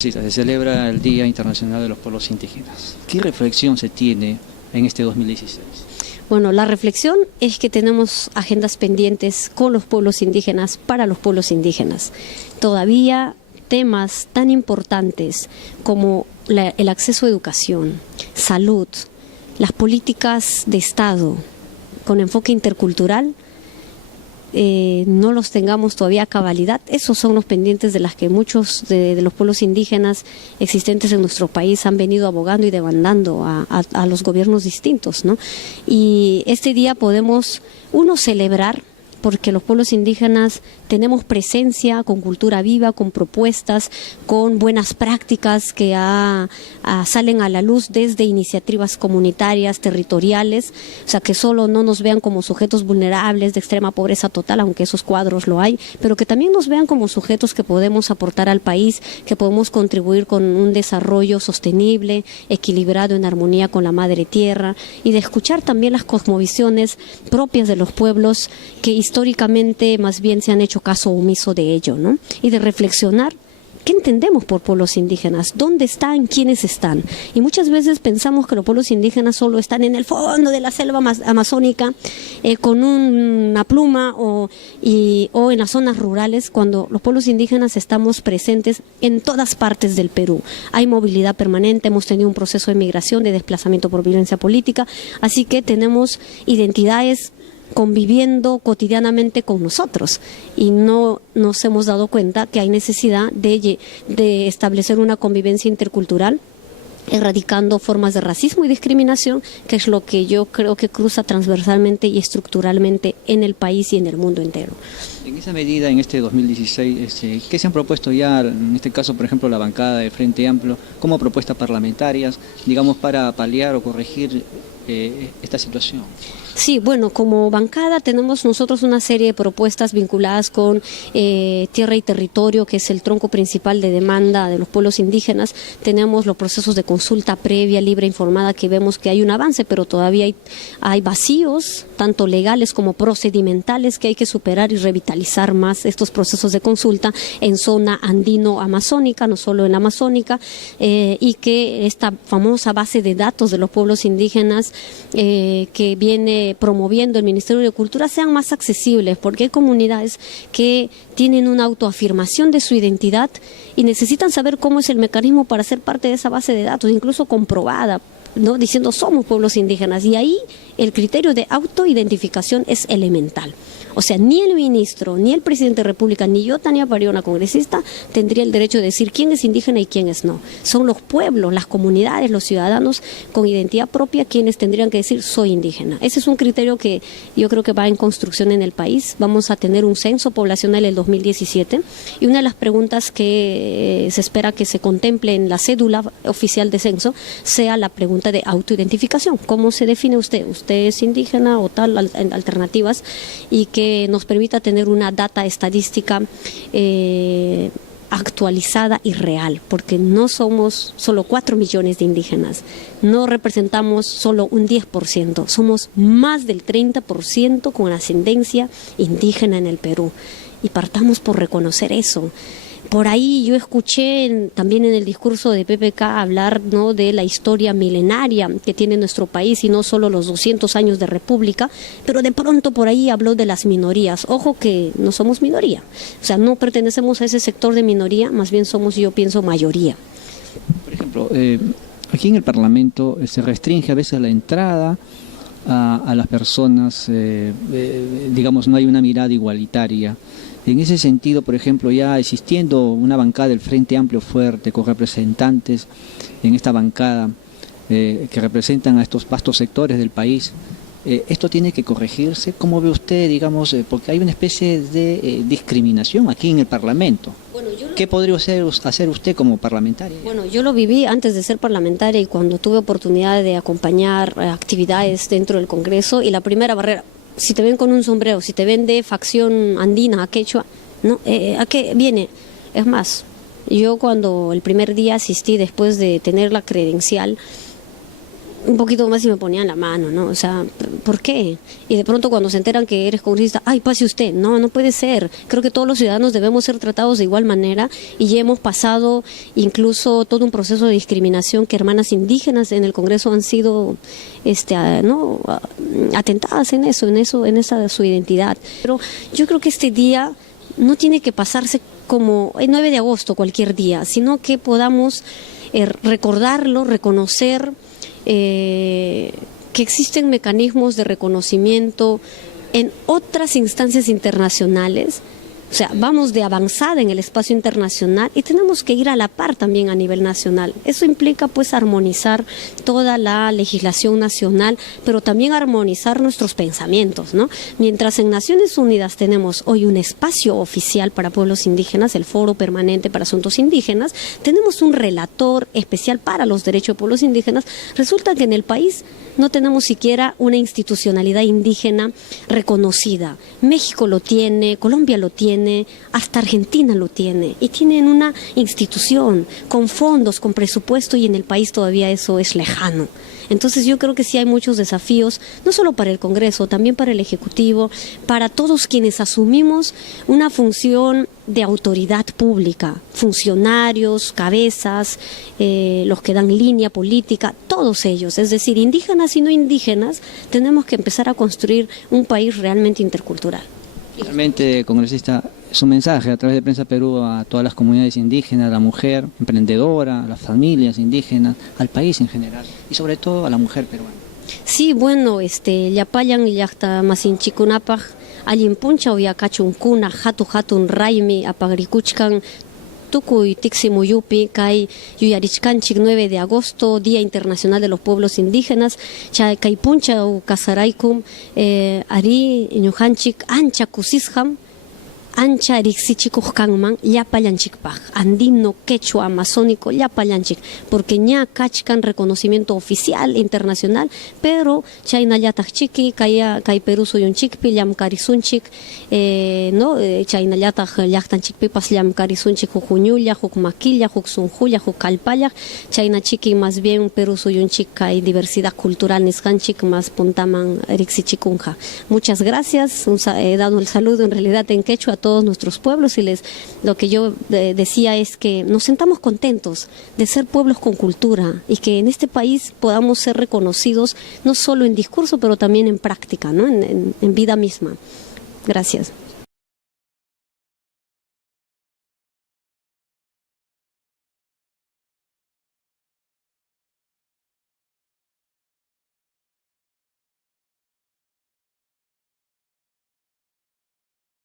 Sí, se celebra el Día Internacional de los Pueblos Indígenas. ¿Qué reflexión se tiene en este 2016? Bueno, la reflexión es que tenemos agendas pendientes con los pueblos indígenas, para los pueblos indígenas. Todavía temas tan importantes como el acceso a educación, salud, las políticas de Estado con enfoque intercultural, no los tengamos todavía a cabalidad. Esos son los pendientes de las que muchos de los pueblos indígenas existentes en nuestro país han venido abogando y demandando a los gobiernos distintos, ¿no? Y este día podemos, celebrar, porque los pueblos indígenas tenemos presencia con cultura viva, con propuestas, con buenas prácticas que salen a la luz desde iniciativas comunitarias, territoriales, o sea, que solo no nos vean como sujetos vulnerables de extrema pobreza total, aunque esos cuadros lo hay, pero que también nos vean como sujetos que podemos aportar al país, que podemos contribuir con un desarrollo sostenible, equilibrado, en armonía con la madre tierra, y de escuchar también las cosmovisiones propias de los pueblos que históricamente más bien se han hecho caso omiso de ello, ¿no? Y de reflexionar qué entendemos por pueblos indígenas, dónde están, quiénes están. Y muchas veces pensamos que los pueblos indígenas solo están en el fondo de la selva amazónica con una pluma o en las zonas rurales, cuando los pueblos indígenas estamos presentes en todas partes del Perú. Hay movilidad permanente, hemos tenido un proceso de migración, de desplazamiento por violencia política, así que tenemos identidades conviviendo cotidianamente con nosotros, y no nos hemos dado cuenta que hay necesidad de establecer una convivencia intercultural, erradicando formas de racismo y discriminación, que es lo que yo creo que cruza transversalmente y estructuralmente en el país y en el mundo entero. En esa medida, en este 2016, ¿qué se han propuesto ya, en este caso, por ejemplo, la bancada de Frente Amplio, como propuestas parlamentarias, digamos, para paliar o corregir esta situación? Sí, bueno, como bancada tenemos nosotros una serie de propuestas vinculadas con tierra y territorio, que es el tronco principal de demanda de los pueblos indígenas. Tenemos los procesos de consulta previa, libre, informada, que vemos que hay un avance, pero todavía hay vacíos, tanto legales como procedimentales, que hay que superar y revitalizar más estos procesos de consulta en zona andino-amazónica, no solo en la amazónica, y que esta famosa base de datos de los pueblos indígenas que viene promoviendo el Ministerio de Cultura sean más accesibles, porque hay comunidades que tienen una autoafirmación de su identidad y necesitan saber cómo es el mecanismo para ser parte de esa base de datos, incluso comprobada, ¿no? Diciendo somos pueblos indígenas, y ahí el criterio de autoidentificación es elemental. O sea, ni el ministro, ni el presidente de la República, ni yo, Tania Pariona, congresista, tendría el derecho de decir quién es indígena y quién es no. Son los pueblos, las comunidades, los ciudadanos con identidad propia quienes tendrían que decir soy indígena. Ese es un criterio que yo creo que va en construcción en el país. Vamos a tener un censo poblacional el 2017, y una de las preguntas que se espera que se contemple en la cédula oficial de censo sea la pregunta de autoidentificación. ¿Cómo se define usted? ¿Usted es indígena o tal? Alternativas, y que nos permita tener una data estadística actualizada y real, porque no somos solo 4 millones de indígenas, no representamos solo un 10%, somos más del 30% con ascendencia indígena en el Perú, y partamos por reconocer eso. Por ahí yo escuché también en el discurso de PPK hablar, ¿no?, de la historia milenaria que tiene nuestro país, y no solo los 200 años de república, pero de pronto por ahí habló de las minorías. Ojo que no somos minoría, o sea, no pertenecemos a ese sector de minoría, más bien somos, yo pienso, mayoría. Por ejemplo, aquí en el Parlamento se restringe a veces la entrada a las personas, digamos, no hay una mirada igualitaria. En ese sentido, por ejemplo, ya existiendo una bancada del Frente Amplio fuerte, con representantes en esta bancada que representan a estos vastos sectores del país, ¿esto tiene que corregirse? ¿Cómo ve usted, digamos, porque hay una especie de discriminación aquí en el Parlamento? Bueno, ¿qué podría hacer usted como parlamentaria? Bueno, yo lo viví antes de ser parlamentaria, y cuando tuve oportunidad de acompañar actividades dentro del Congreso, y la primera barrera: si te ven con un sombrero, si te ven de facción andina, quechua, ¿no? ¿A qué viene? Es más, yo cuando el primer día asistí, después de tener la credencial, un poquito más y me ponían la mano, ¿no? O sea, ¿por qué? Y de pronto cuando se enteran que eres congresista, ¡ay, pase usted! No, no puede ser. Creo que todos los ciudadanos debemos ser tratados de igual manera y ya hemos pasado incluso todo un proceso de discriminación que hermanas indígenas en el Congreso han sido ¿no? atentadas en esa su identidad. Pero yo creo que este día no tiene que pasarse como el 9 de agosto cualquier día, sino que podamos recordarlo, reconocer que existen mecanismos de reconocimiento en otras instancias internacionales. O sea, vamos de avanzada en el espacio internacional y tenemos que ir a la par también a nivel nacional. Eso implica pues armonizar toda la legislación nacional, pero también armonizar nuestros pensamientos, ¿no? Mientras en Naciones Unidas tenemos hoy un espacio oficial para pueblos indígenas, el Foro Permanente para Asuntos Indígenas, tenemos un relator especial para los derechos de pueblos indígenas, resulta que en el país no tenemos siquiera una institucionalidad indígena reconocida. México lo tiene, Colombia lo tiene, hasta Argentina lo tiene. Y tienen una institución con fondos, con presupuesto, y en el país todavía eso es lejano. Entonces yo creo que sí hay muchos desafíos, no solo para el Congreso, también para el Ejecutivo, para todos quienes asumimos una función de autoridad pública, funcionarios, cabezas, los que dan línea política, todos ellos, es decir, indígenas y no indígenas, tenemos que empezar a construir un país realmente intercultural. Realmente, congresista, su mensaje a través de Prensa Perú a todas las comunidades indígenas, a la mujer emprendedora, a las familias indígenas, al país en general y sobre todo a la mujer peruana. Sí, bueno, llapayan llaqta masinchikunapaj allinpuncha uyakachunkuna hatun raymi apagrikuchkan tukuy tiqsimuyupi kay yuyarichkanchik 9 de agosto, Día Internacional de los Pueblos Indígenas, kay puncha kasaraykum ari ñujanchik ancha kusisham ancha riksichikuj kanman llapallanchikpaj, andino, quechua, amazónico, llapallanchik, porque ña kachkan reconocimiento oficial internacional, pero chaynallataj chiki, kay Perú suyunchikpi llamkarisunchik, no, chaynallataj llaqtanchikpipas llamkarisunchik huk huñulla, huk maquilla, huk sunjulla, huk kalpalla, chayna chiki más bien Perú suyunchik kay diversidad cultural nisqanchik más puntaman riksichikunja. Muchas gracias, he dado el saludo en realidad en quechua a todos nuestros pueblos y lo que yo decía es que nos sentamos contentos de ser pueblos con cultura y que en este país podamos ser reconocidos no solo en discurso pero también en práctica, ¿no? en vida misma. Gracias.